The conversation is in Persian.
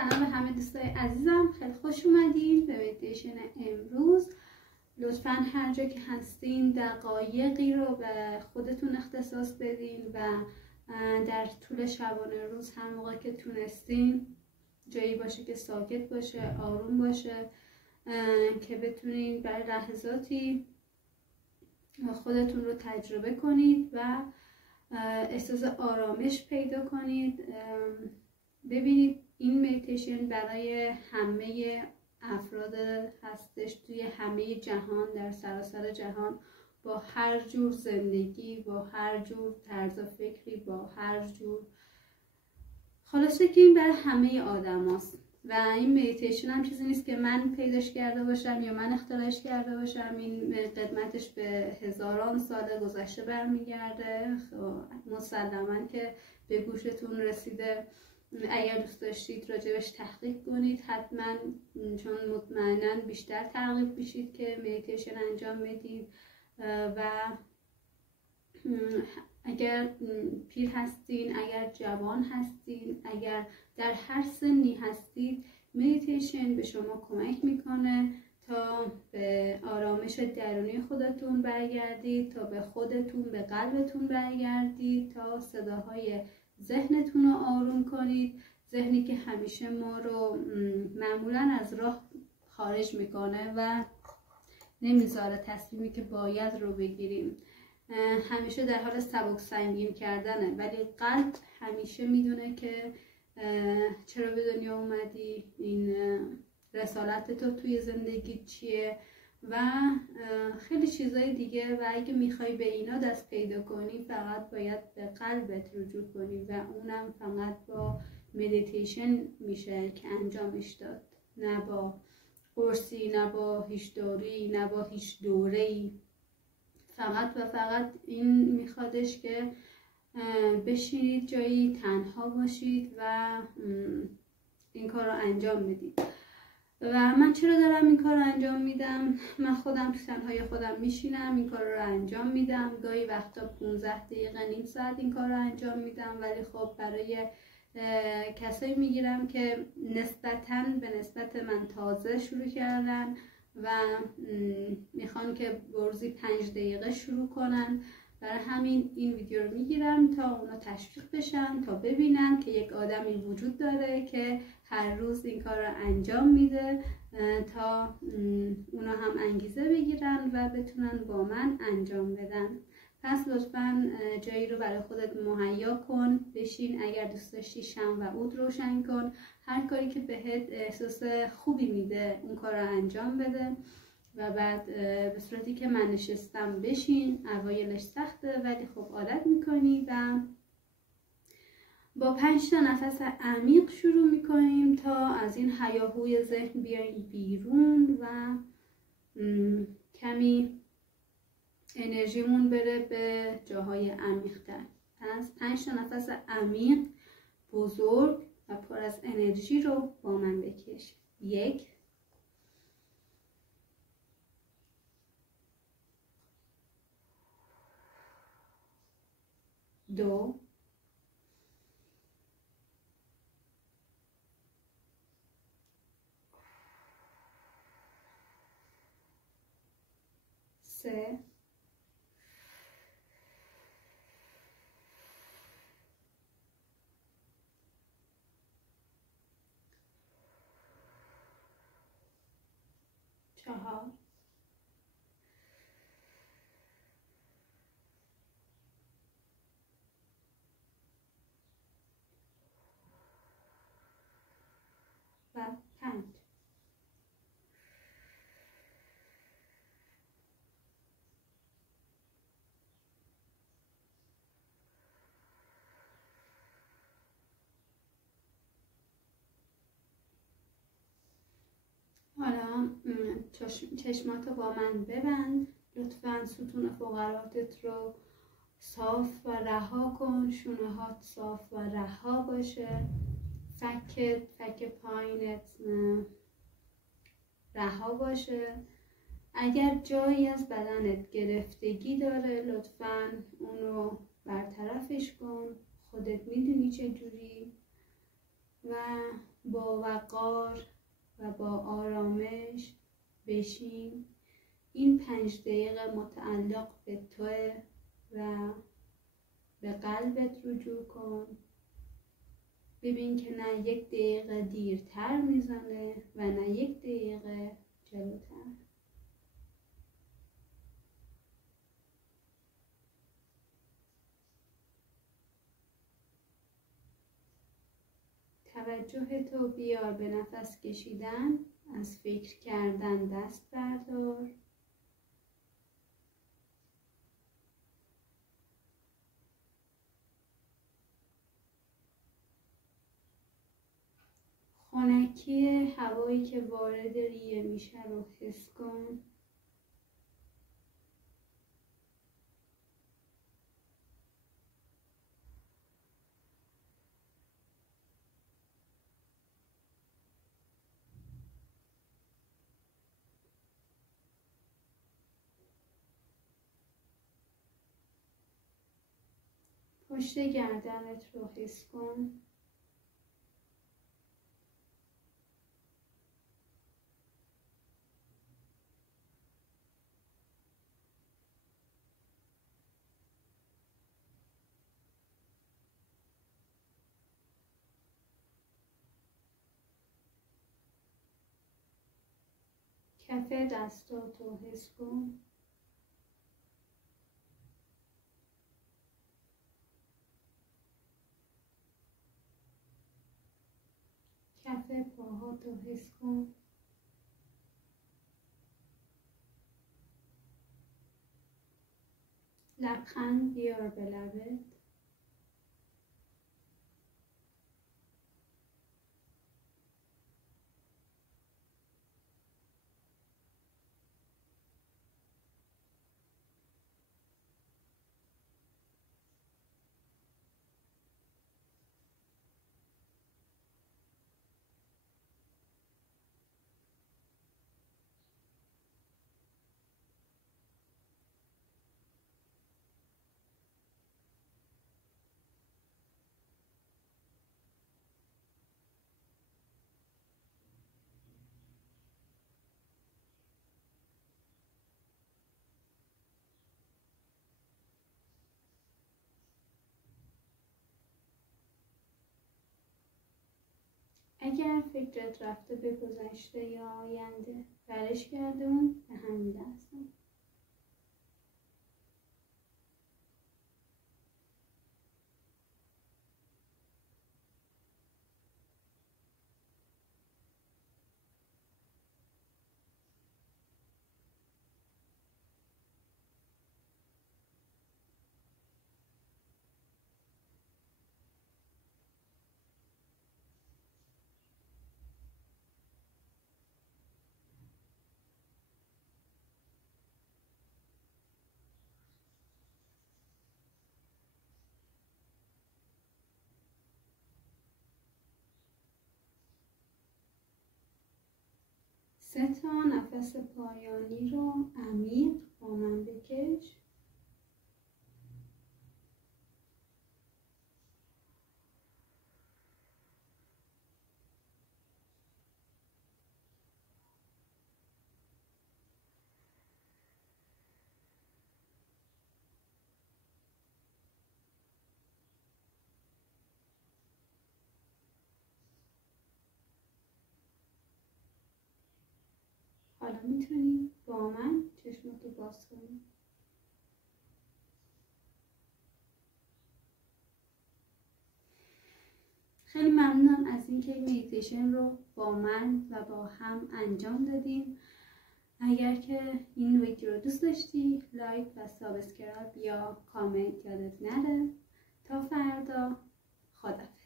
سلام به همه دوستای عزیزم، خیلی خوش اومدین به مدیتیشن امروز. لطفاً هر جا که هستین دقایقی رو به خودتون اختصاص بدین و در طول شبانه روز هر موقع که تونستین جایی باشه که ساکت باشه، آروم باشه، که بتونین برای لحظاتی خودتون رو تجربه کنید و احساس آرامش پیدا کنید. ببینید این مدیتیشن برای همه افراد هستش توی همه جهان، در سراسر جهان، با هر جور زندگی، با هر جور طرز فکری، با هر جور، خلاصه که این برای همه آدم هست. و این مدیتیشن هم چیزی نیست که من پیداش کرده باشم یا من اختراعش کرده باشم. این قدمتش به هزاران سال گذشته برمیگرده. مسلماً که به گوشتون رسیده. اگر دوست داشتید راجبش تحقیق کنید حتما، چون مطمئنا بیشتر ترغیب میشید که مدیتیشن انجام بدید. و اگر پیر هستین، اگر جوان هستین، اگر در هر سنی هستید، مدیتیشن به شما کمک میکنه تا به آرامش درونی خودتون برگردید، تا به خودتون، به قلبتون برگردید، تا صداهای ذهنتون رو آروم کنید. ذهنی که همیشه ما رو معمولا از راه خارج میکنه و نمیذاره تصمیمی که باید رو بگیریم. همیشه در حال سبک سنگین کردنه، ولی قلب همیشه میدونه که چرا به دنیا اومدی، این رسالت تو توی زندگی چیه و خیلی چیزای دیگه. و اگه میخوای به اینا دست پیدا کنی فقط باید به قلبت رجوع کنی و اونم فقط با مدیتیشن میشه که انجامش داد، نه با قرصی، نه با هیچ دارویی، نه با هیچ دوره‌ای. فقط و فقط این میخوادش که بشینید جایی، تنها باشید و این کار رو انجام بدید. و من چرا دارم این کار رو انجام میدم؟ من خودم تو تنهایی خودم میشینم این کار رو انجام میدم. گاهی وقتا 15 دقیقه، نیم ساعت این کار رو انجام میدم، ولی خب برای کسایی میگیرم که نسبتاً به نسبت من تازه شروع کردن و میخوان که روزی 5 دقیقه شروع کنن. برای همین این ویدیو رو میگیرم تا اونا تشویق بشن، تا ببینن که یک آدمی وجود داره که هر روز این کار رو انجام میده، تا اونا هم انگیزه بگیرن و بتونن با من انجام بدن. پس لطفاً جایی رو برای خودت مهیا کن، بشین. اگر دوست داشتی شمع و عود روشن کن. هر کاری که بهت احساس خوبی میده اون کار رو انجام بده. و بعد به صورتی که من نشستم بشین. اوایلش سخته ولی خب عادت میکنی و با 5 تا نفس عمیق شروع میکنیم تا از این هیاهوی ذهن بیاییم بیرون و کمی انرژیمون بره به جاهای عمیق‌تر. پس 5 تا نفس عمیق، بزرگ و پر از انرژی رو با من بکش. 1 2 3 4 و 5. حالا چشماتو با من ببند. لطفاً ستون فقراتت رو صاف و رها کن. شونه‌هات صاف و رها باشه. فک پایینت رها باشه. اگر جایی از بدنت گرفتگی داره لطفاً اونو برطرفش کن. خودت میدونی چه جوری. و با وقار و با آرامش بشین. این 5 دقیقه متعلق به توه و به قلبت رجوع کن. ببین که نه 1 دقیقه دیرتر میزنه و نه 1 دقیقه جلوتر. توجه تو بیار به نفس کشیدن، از فکر کردن دست بردار. خنکی هوایی که وارد ریه میشه رو حس کن. پشت گردنت رو حس کن. کف دستاتو حس کن. کف پاهاتو حس کن. لبخند بیار به لبت. اگر فکرت رفته به گذشته یا آینده، برش گردون به همین لحظه. سه تا نفس پایانی رو عمیق با من بکش. حالا میتونی با من چشماتو باز کنی. خیلی ممنونم از اینکه مدیتیشن رو با من و با هم انجام دادیم. اگر که این ویدیو رو دوست داشتی، لایک و سابسکرایب یا کامنت یادت نره. تا فردا، خداحافظ.